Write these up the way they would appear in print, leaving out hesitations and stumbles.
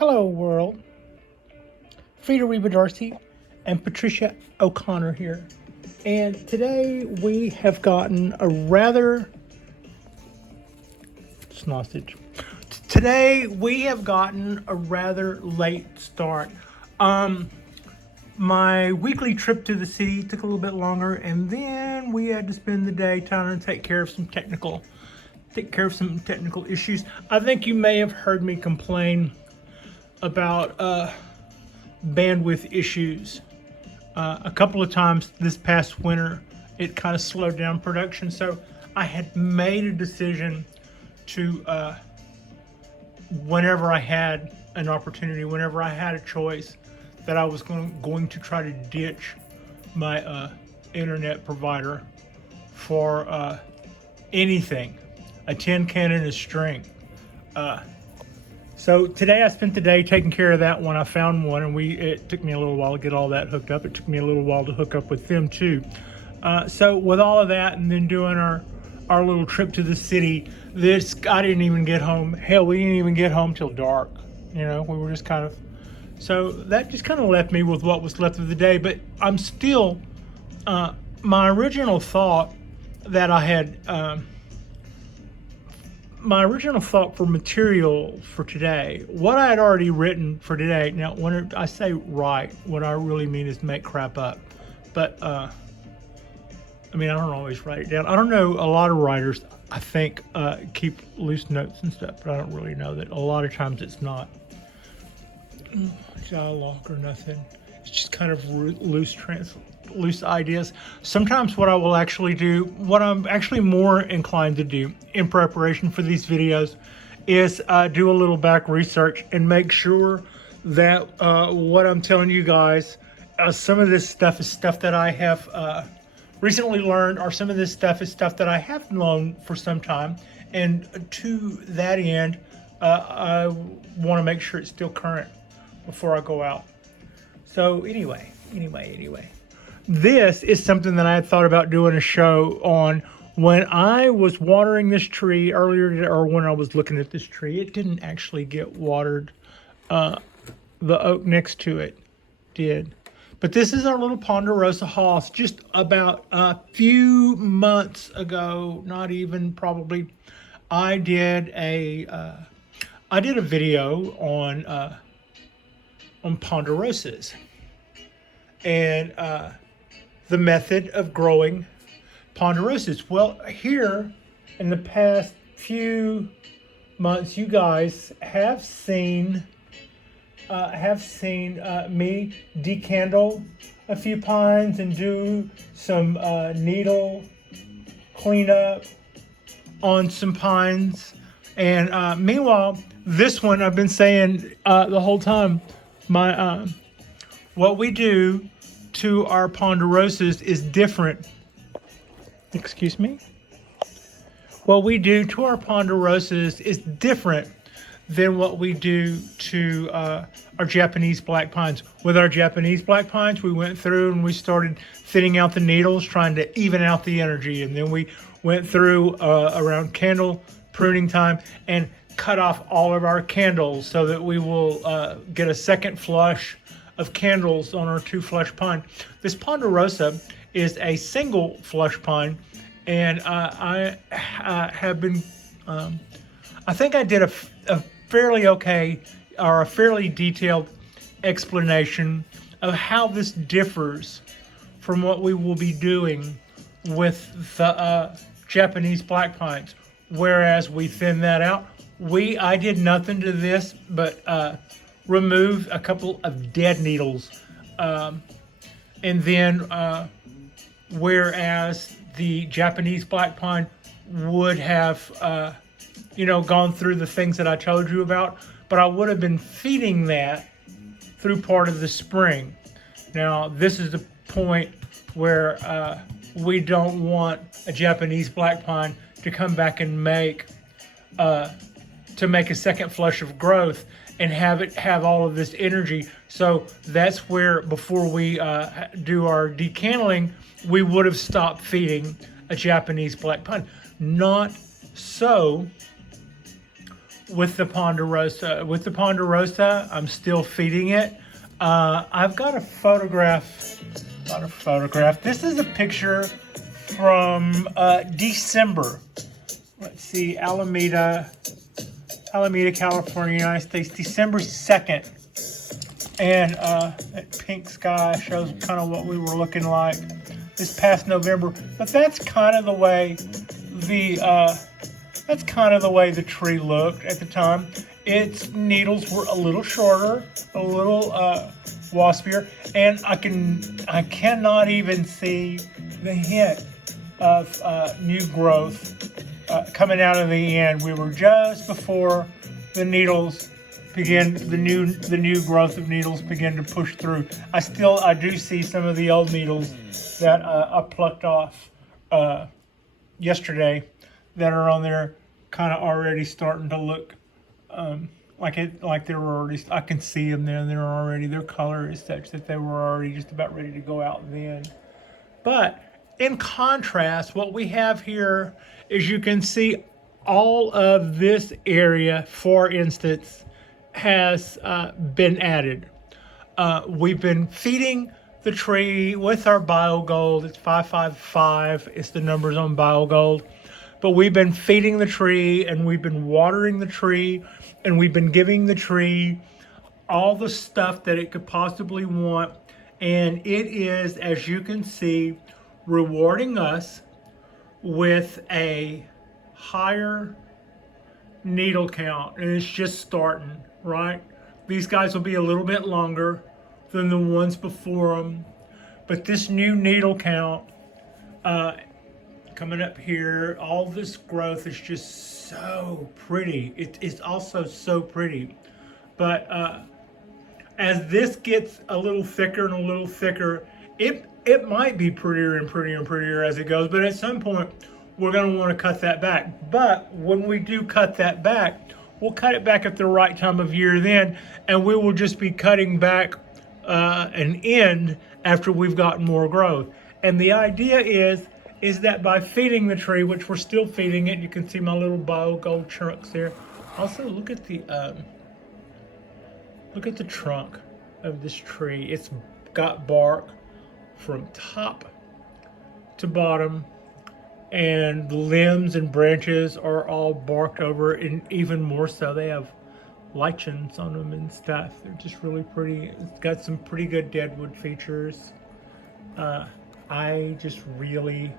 Hello world, Frida Reba Darcy and Patricia O'Connor here. And today we have gotten a rather sausage. Today we have gotten a rather late start. My weekly trip to the city took a little bit longer, and then we had to spend the day trying to take care of some technical issues. I think you may have heard me complain about bandwidth issues a couple of times this past winter. It kind of slowed down production, so I had made a decision to whenever I had an opportunity, whenever I had a choice, that I was going to try to ditch my internet provider for anything, a tin can and a string. So today I spent the day taking care of that one. I found one, and it took me a little while to get all that hooked up. It took me a little while to hook up with them too. So with all of that, and then doing our little trip to the city, I didn't even get home. Hell, we didn't even get home till dark. You know, we were just kind of, so that just kind of left me with what was left of the day. But I'm still, my original thought that I had, my original thought for material for today, what I had already written for today. Now, when I say write, what I really mean is make crap up. But, I mean, I don't always write it down. I don't know, a lot of writers, I think, keep loose notes and stuff, but I don't really know that. A lot of times it's not dialogue or nothing. It's just kind of loose ideas. Sometimes what I will actually do, what I'm actually more inclined to do in preparation for these videos, is do a little back research and make sure that what I'm telling you guys, some of this stuff is stuff that I have recently learned, or some of this stuff is stuff that I have known for some time. And to that end, I want to make sure it's still current before I go out. So anyway. This is something that I had thought about doing a show on. When I was watering this tree earlier today, or when I was looking at this tree, it didn't actually get watered. The oak next to it did. But this is our little Ponderosa house. Just about a few months ago, not even probably, I did a video on Ponderosas and the method of growing Ponderosas. Well, here in the past few months, you guys have seen me decandle a few pines and do some needle cleanup on some pines. And meanwhile, this one, I've been saying the whole time, what we do to our Ponderosas is different. Excuse me? What we do to our Ponderosas is different than what we do to our Japanese black pines. With our Japanese black pines, we went through and we started thinning out the needles, trying to even out the energy. And then we went through around candle pruning time and cut off all of our candles so that we will get a second flush of candles on our 2 flush pine. This Ponderosa is a single flush pine, and I have been, I think I did a fairly okay, or a fairly detailed explanation of how this differs from what we will be doing with the Japanese black pines. Whereas we thin that out, I did nothing to this but remove a couple of dead needles, and then whereas the Japanese black pine would have gone through the things that I told you about, but I would have been feeding that through part of the spring. Now this is the point where we don't want a Japanese black pine to come back and make a second flush of growth and have all of this energy. So that's where, before we do our decandling, we would have stopped feeding a Japanese black pine. Not so with the Ponderosa. With the Ponderosa, I'm still feeding it. I've got a photograph. This is a picture from December. Let's see, Alameda, California, United States, December 2nd. And that pink sky shows kind of what we were looking like this past November. But that's kind of the way the tree looked at the time. Its needles were a little shorter, a little waspier, and I cannot even see the hint of new growth coming out of the end. We were just before the needles begin, the new growth of needles begin to push through. I do see some of the old needles that I plucked off yesterday that are on there, kind of already starting to look like they were already. I can see them there, and their color is such that they were already just about ready to go out then. But in contrast, what we have here is, you can see all of this area, for instance, has been added. We've been feeding the tree with our BioGold. It's 555. It's the numbers on BioGold. But we've been feeding the tree, and we've been watering the tree, and we've been giving the tree all the stuff that it could possibly want. And it is, as you can see, rewarding us with a higher needle count. And it's just starting, right? These guys will be a little bit longer than the ones before them. But this new needle count, coming up here, all this growth is just so pretty. It's also so pretty. But as this gets a little thicker and a little thicker, it might be prettier and prettier and prettier as it goes. But at some point, we're going to want to cut that back. But when we do cut that back, we'll cut it back at the right time of year then, and we will just be cutting back an end after we've gotten more growth. And the idea is that by feeding the tree, which we're still feeding it, you can see my little BioGold chunks there. Also, look at the trunk of this tree. It's got bark from top to bottom, and the limbs and branches are all barked over, and even more so, they have lichens on them and stuff. They're just really pretty. It's got some pretty good deadwood features. I really,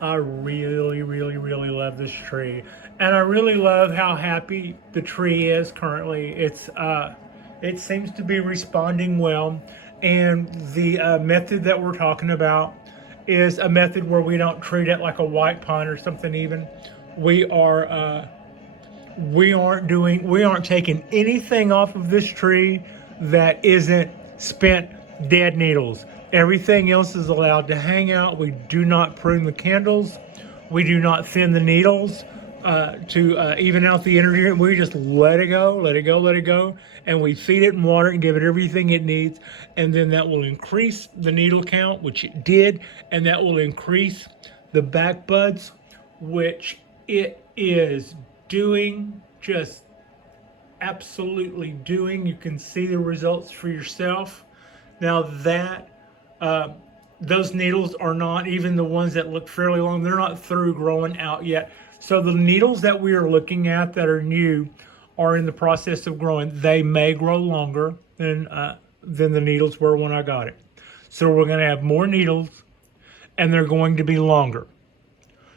really, really love this tree, and I really love how happy the tree is currently. It seems to be responding well, and the method that we're talking about is a method where we don't treat it like a white pine or something. Even we aren't taking anything off of this tree that isn't spent dead needles. Everything else is allowed to hang out. We do not prune the candles. We do not thin the needles to even out the energy. We just let it go. And we feed it and water it and give it everything it needs. And then that will increase the needle count, which it did. And that will increase the back buds, which it is doing, just absolutely doing. You can see the results for yourself. Now that those needles are not, even the ones that look fairly long, they're not through growing out yet. So the needles that we are looking at that are new are in the process of growing. They may grow longer than the needles were when I got it. So we're going to have more needles, and they're going to be longer.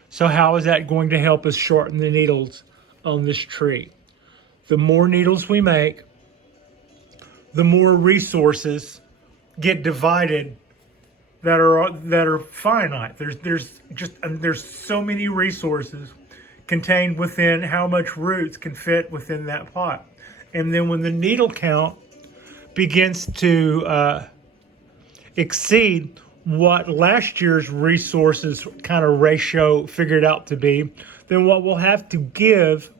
So how is that going to help us shorten the needles on this tree? The more needles we make, the more resources get divided that are finite. There's so many resources contained within how much roots can fit within that pot. And then when the needle count begins to exceed what last year's resources kind of ratio figured out to be, then what we'll have to give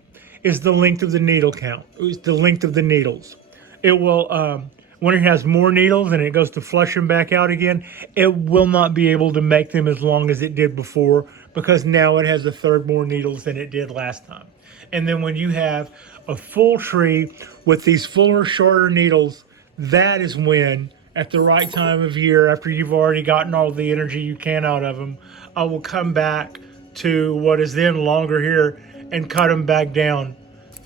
is the length of the needle count. It's the length of the needles. It will, when it has more needles and it goes to flush them back out again, it will not be able to make them as long as it did before, because now it has a third more needles than it did last time. And then when you have a full tree with these fuller, shorter needles, that is when, at the right time of year, after you've already gotten all the energy you can out of them, I will come back to what is then longer here and cut them back down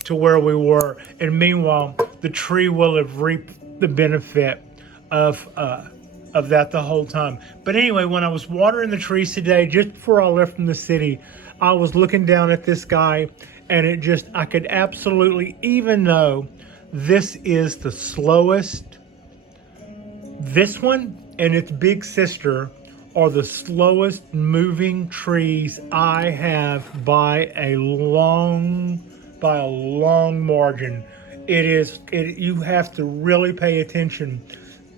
to where we were. And meanwhile, the tree will have reaped the benefit of that the whole time. But anyway, when I was watering the trees today, just before I left from the city, I was looking down at this guy, and I could absolutely, even though this is the slowest, this one and its big sister are the slowest moving trees I have by a long margin. You have to really pay attention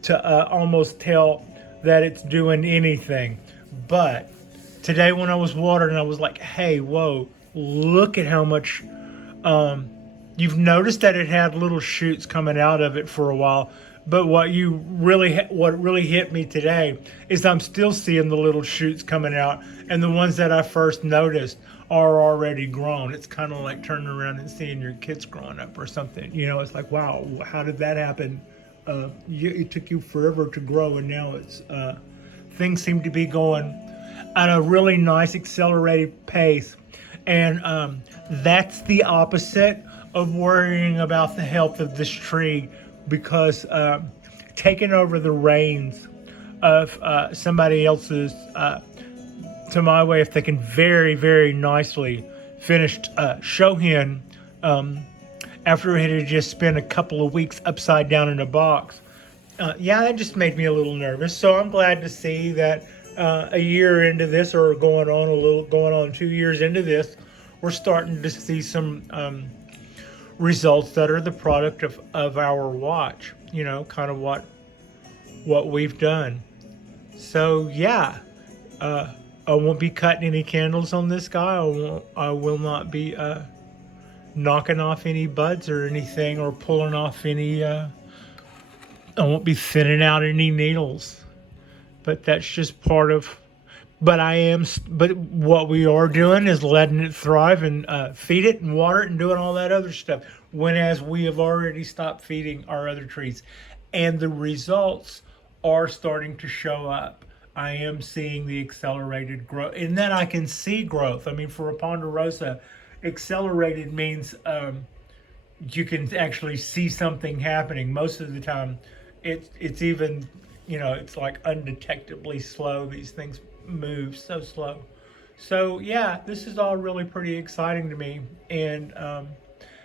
to almost tell that it's doing anything. But today when I was watering, I was like, hey, whoa, look at how much, you've noticed that it had little shoots coming out of it for a while. But what really hit me today is I'm still seeing the little shoots coming out, and the ones that I first noticed are already grown. It's kind of like turning around and seeing your kids growing up or something. You know, it's like, wow, how did that happen? It took you forever to grow, and now things seem to be going at a really nice accelerated pace. And that's the opposite of worrying about the health of this tree, because taking over the reins of somebody else's, to my way of thinking, very, very nicely finished show hen, after it had just spent a couple of weeks upside down in a box. That just made me a little nervous. So I'm glad to see that a year into this, or going on 2 years into this, we're starting to see some results that are the product of our watch, you know, kind of what we've done. So I won't be cutting any candles on this guy. I will not be knocking off any buds or anything, or pulling off any I won't be thinning out any needles. But that's just part of, but what we are doing is letting it thrive and feed it and water it and doing all that other stuff. Whereas we have already stopped feeding our other trees, and the results are starting to show up. I am seeing the accelerated growth, and then I can see growth. I mean, for a Ponderosa, accelerated means you can actually see something happening. Most of the time, it's even, you know, it's like undetectably slow. These things move so slow. So this is all really pretty exciting to me. And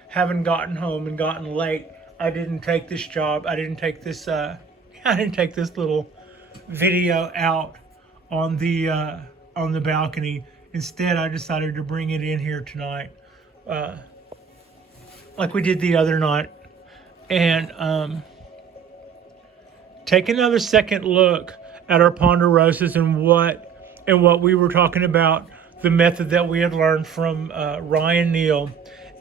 having gotten home and gotten late, I didn't take this job. I didn't take this little video out on the balcony. Instead, I decided to bring it in here tonight, like we did the other night, and take another second look at our Ponderosas and what we were talking about, the method that we had learned from Ryan Neal,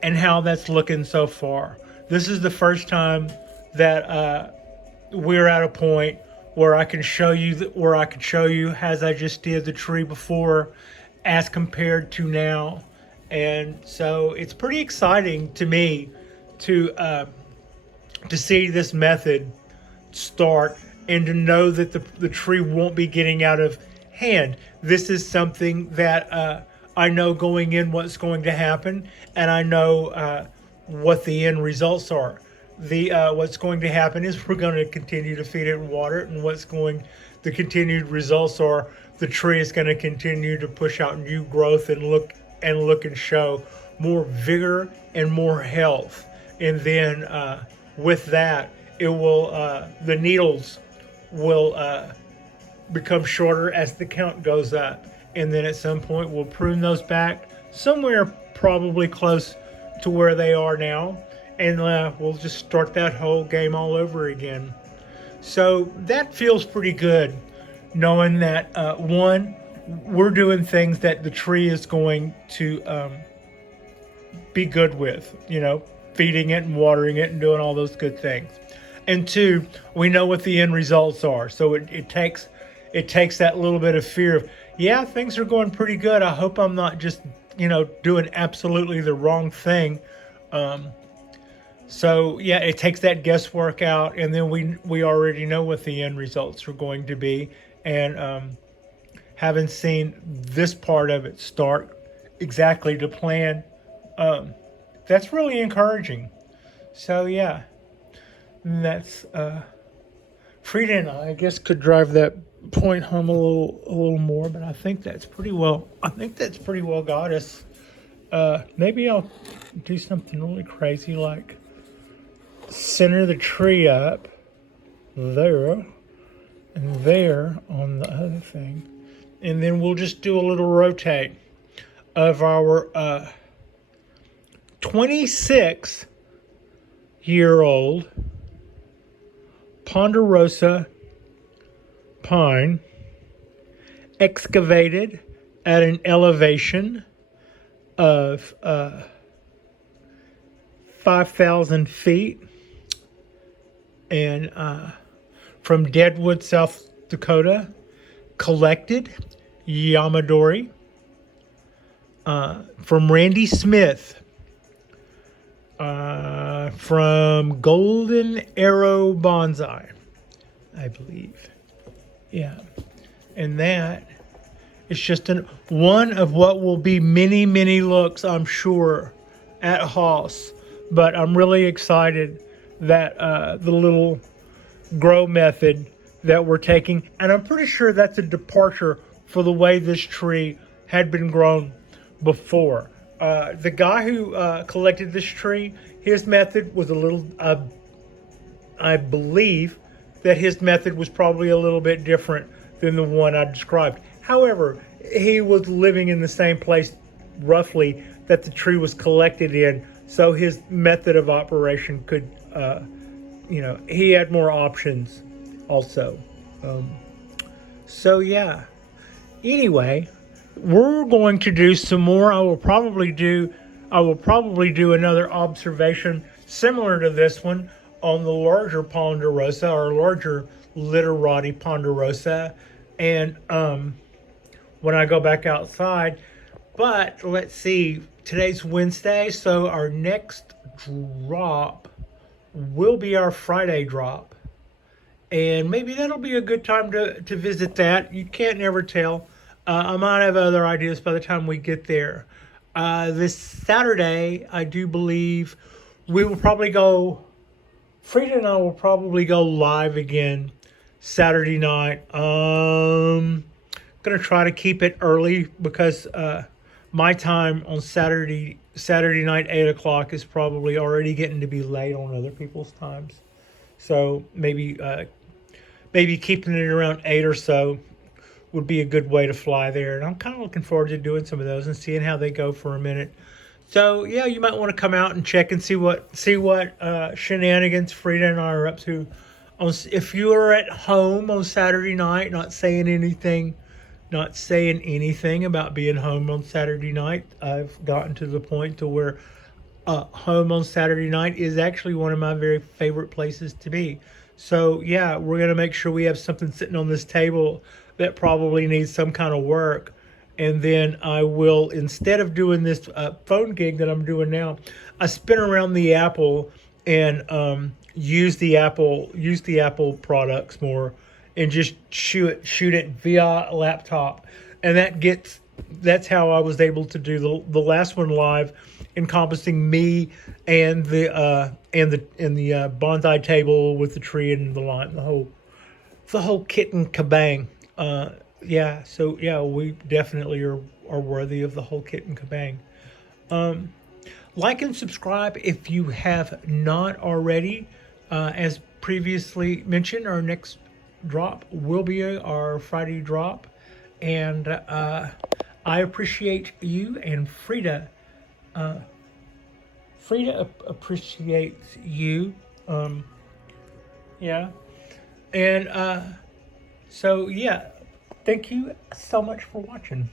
and how that's looking so far. This is the first time that we're at a point where I can show you, as I just did, the tree before as compared to now. And so it's pretty exciting to me to see this method start, and to know that the tree won't be getting out of hand. This is something that I know going in what's going to happen, and I know what the end results are. What's going to happen is we're going to continue to feed it and water it, and the continued results are the tree is going to continue to push out new growth and look and show more vigor and more health. And then with that, it will the needles will become shorter as the count goes up, and then at some point we'll prune those back somewhere probably close to where they are now, and we'll just start that whole game all over again. So that feels pretty good, knowing that one, we're doing things that the tree is going to be good with, you know, feeding it and watering it and doing all those good things. And two, we know what the end results are. So it takes that little bit of fear of, things are going pretty good. I hope I'm not just, doing absolutely the wrong thing. So yeah, it takes that guesswork out, and then we already know what the end results are going to be. And having seen this part of it start exactly to plan, that's really encouraging. So yeah, that's Frida and I guess could drive that point home a little more, but I think that's pretty well. I think that's pretty well got us. Maybe I'll do something really crazy like center the tree up there and there on the other thing, and then we'll just do a little rotate of our 26-year-old Ponderosa pine, excavated at an elevation of 5,000 feet, and from Deadwood, South Dakota, collected Yamadori, from Randy Smith, from Golden Arrow Bonsai, I believe. Yeah. And that is just one of what will be many, many looks, I'm sure, at Haas. But I'm really excited that the little grow method that we're taking, and I'm pretty sure that's a departure for the way this tree had been grown before. The guy who collected this tree, his method was a little, I believe that his method was probably a little bit different than the one I described. However, he was living in the same place roughly that the tree was collected in, so his method of operation could, he had more options also. So yeah, anyway, we're going to do some more. I will probably do another observation similar to this one on the larger Ponderosa, or larger literati Ponderosa, and when I go back outside. But let's see, today's Wednesday, so our next drop will be our Friday drop, and maybe that'll be a good time to visit that. You can't never tell. I might have other ideas by the time we get there. This Saturday, I do believe we will probably go, Frida and I will probably go live again Saturday night. Going to try to keep it early because my time on Saturday night, 8 o'clock, is probably already getting to be late on other people's times. So maybe keeping it around 8 or so would be a good way to fly there. And I'm kind of looking forward to doing some of those and seeing how they go for a minute. So yeah, you might want to come out and check and see what shenanigans Frida and I are up to. If you are at home on Saturday night, not saying anything about being home on Saturday night. I've gotten to the point to where home on Saturday night is actually one of my very favorite places to be. So yeah, we're going to make sure we have something sitting on this table that probably needs some kind of work. And then I will, instead of doing this phone gig that I'm doing now, I spin around the Apple and use the Apple products more, and just shoot it via laptop. And that's how I was able to do the last one live, encompassing me and the bonsai table with the tree and the line, the whole kit and kabang. So we definitely are worthy of the whole kit and kabang. Like and subscribe if you have not already. As previously mentioned, our next drop will be our Friday drop, and I appreciate you, and Frida appreciates you. And so yeah, thank you so much for watching.